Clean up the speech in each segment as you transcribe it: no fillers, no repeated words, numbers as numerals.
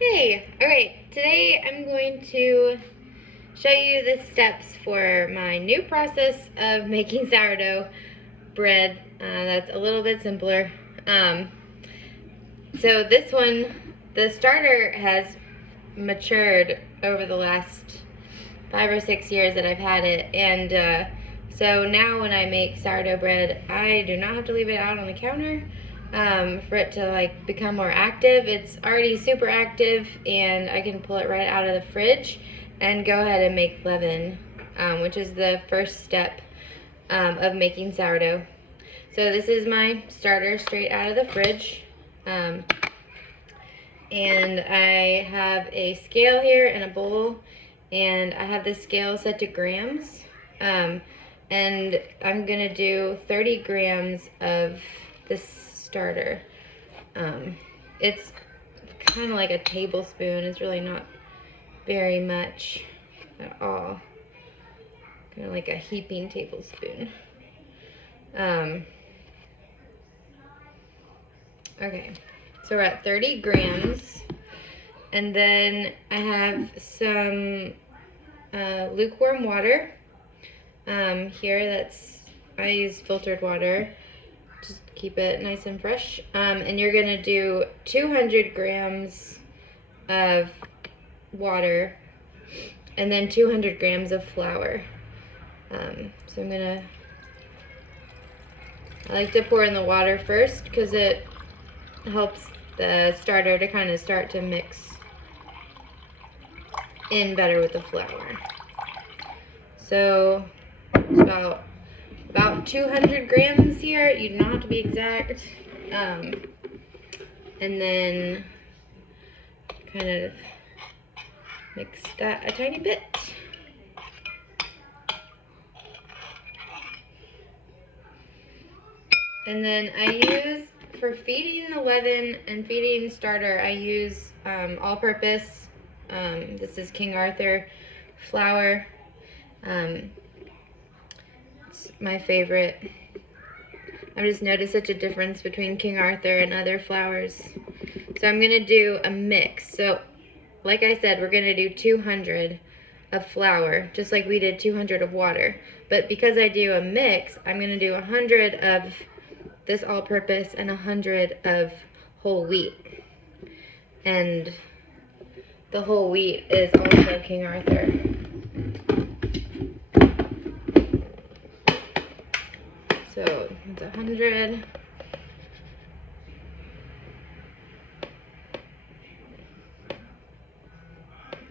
Hey, alright, today I'm going to show you the steps for my new process of making sourdough bread. That's a little bit simpler. So this one, the starter has matured over the last 5 or 6 years that I've had it, and so now when I make sourdough bread, I do not have to leave it out on the counter for it to become more active. It's already super active, and I can pull it right out of the fridge and go ahead and make leaven, which is the first step of making sourdough. So this is my starter straight out of the fridge. And I have a scale here and a bowl, and I have the scale set to grams, and I'm gonna do 30 grams of this starter. It's kind of like a tablespoon. It's really not very much at all, kind of like a heaping tablespoon. Okay, so we're at 30 grams, and then I have some lukewarm water here. I use filtered water, just keep it nice and fresh. And you're gonna do 200 grams of water, and then 200 grams of flour. So I like to pour in the water first because it helps the starter to kind of start to mix in better with the flour. So it's about 200 grams here. You don't have to be exact. And then kind of mix that a tiny bit. And then I use, for feeding the leaven and feeding starter, I use all-purpose. This is King Arthur flour. It's my favorite. I've just noticed such a difference between King Arthur and other flours. So I'm gonna do a mix. So like I said, we're gonna do 200 of flour, just like we did 200 of water. But because I do a mix, I'm gonna do 100 of this all-purpose and 100 of whole wheat. And the whole wheat is also King Arthur. So it's 100.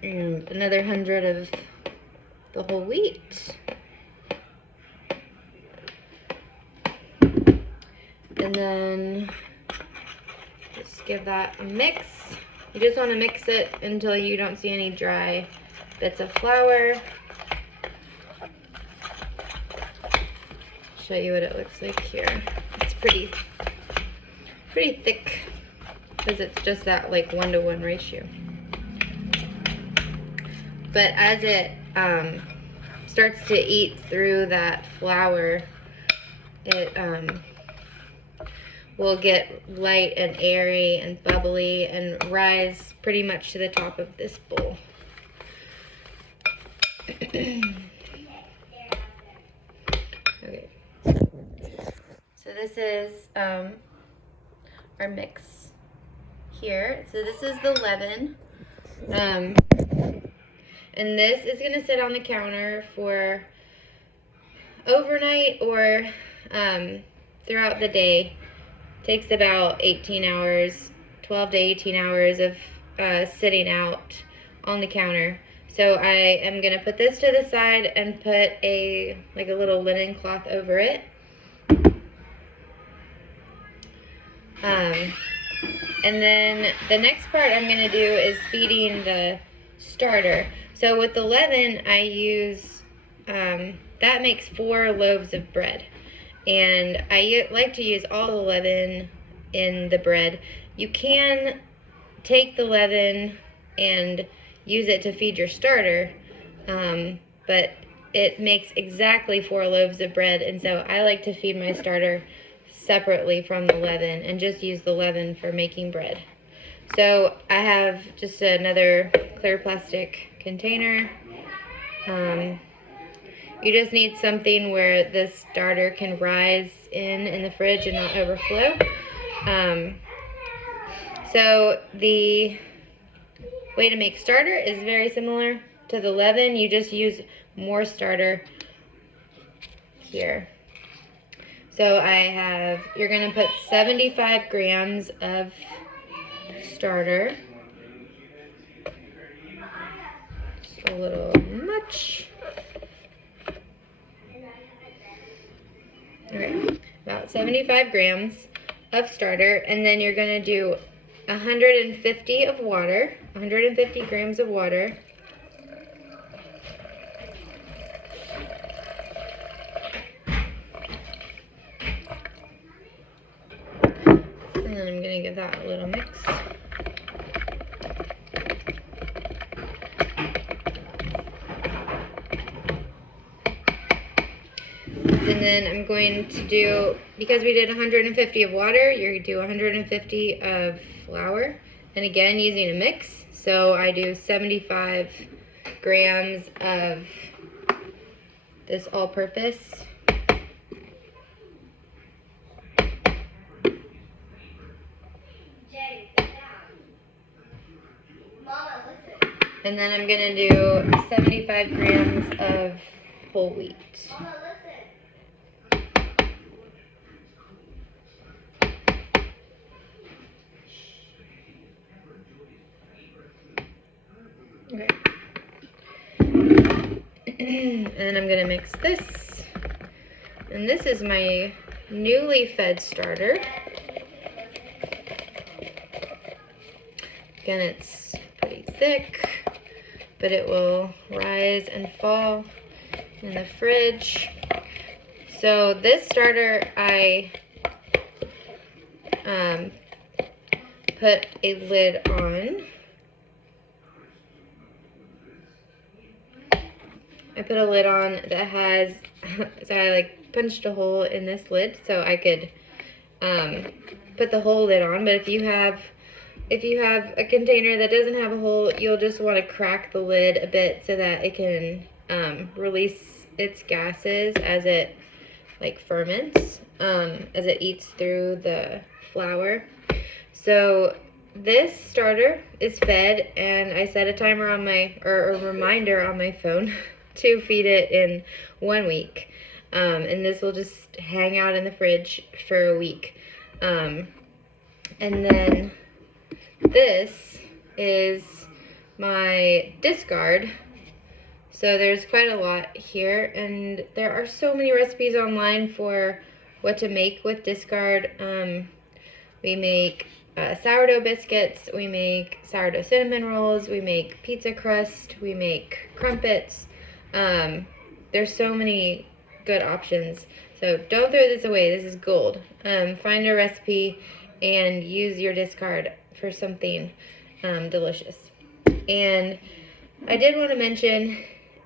And another 100 of the whole wheat. And then just give that a mix. You just want to mix it until you don't see any dry bits of flour. Show you what it looks like here. It's pretty thick because it's just that 1-to-1 ratio. But as it starts to eat through that flour, it will get light and airy and bubbly and rise pretty much to the top of this bowl. Okay. So this is our mix here. So this is the leaven. And this is gonna sit on the counter for overnight or throughout the day. Takes about 18 hours, 12 to 18 hours of sitting out on the counter. So I am gonna put this to the side and put a little linen cloth over it. And then the next part I'm gonna do is feeding the starter. So with the leaven, I use, that makes 4 loaves of bread. And I like to use all the leaven in the bread. You can take the leaven and use it to feed your starter, but it makes exactly 4 loaves of bread, and so I like to feed my starter separately from the leaven and just use the leaven for making bread. So I have just another clear plastic container. You just need something where the starter can rise in the fridge and not overflow. So the way to make starter is very similar to the leaven. You just use more starter here. So you're gonna put 75 grams of starter. It's a little much. Okay, about 75 grams of starter, and then you're gonna do 150 of water, 150 grams of water. And then I'm gonna give that a little mix. And then I'm going to do, because we did 150 of water, you're going to do 150 of flour. And again, using a mix. So I do 75 grams of this all-purpose. And then I'm going to do 75 grams of whole wheat. Okay. And then I'm going to mix this. And this is my newly fed starter. Again, it's pretty thick, but it will rise and fall in the fridge. So this starter, I put a lid on. I put a lid on that has, so I like punched a hole in this lid so I could put the whole lid on. But if you have a container that doesn't have a hole, you'll just want to crack the lid a bit so that it can release its gases as it like ferments, as it eats through the flour. So this starter is fed, and I set a timer on or a reminder on my phone to feed it in 1 week. And this will just hang out in the fridge for a week. And then this is my discard. So there's quite a lot here, and there are so many recipes online for what to make with discard. We make sourdough biscuits, we make sourdough cinnamon rolls, we make pizza crust, we make crumpets. There's so many good options. So don't throw this away. This is gold. Find a recipe and use your discard for something delicious. And I did want to mention,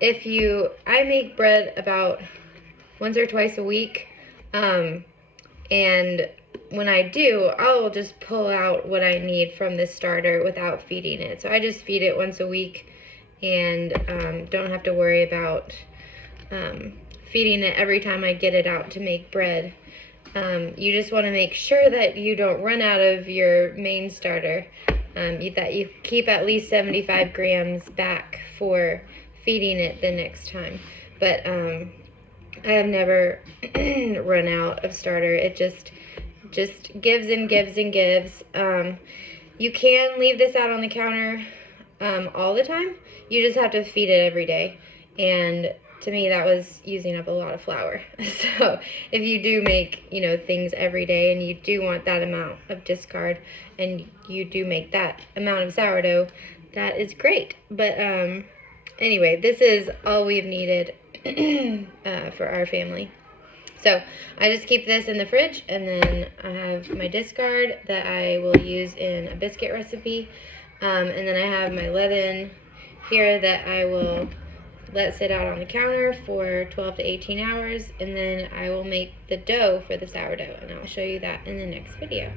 I make bread about once or twice a week, and when I do, I'll just pull out what I need from this starter without feeding it. So I just feed it once a week and don't have to worry about feeding it every time I get it out to make bread. You just want to make sure that you don't run out of your main starter, that you keep at least 75 grams back for feeding it the next time. But I have never run out of starter. It just gives and gives and gives. You can leave this out on the counter all the time. You just have to feed it every day. And to me, that was using up a lot of flour. So if you do make, things every day and you do want that amount of discard and you do make that amount of sourdough, that is great. But anyway, this is all we've needed for our family. So I just keep this in the fridge, and then I have my discard that I will use in a biscuit recipe. And then I have my leaven here that I will let sit out on the counter for 12 to 18 hours, and then I will make the dough for the sourdough, and I'll show you that in the next video.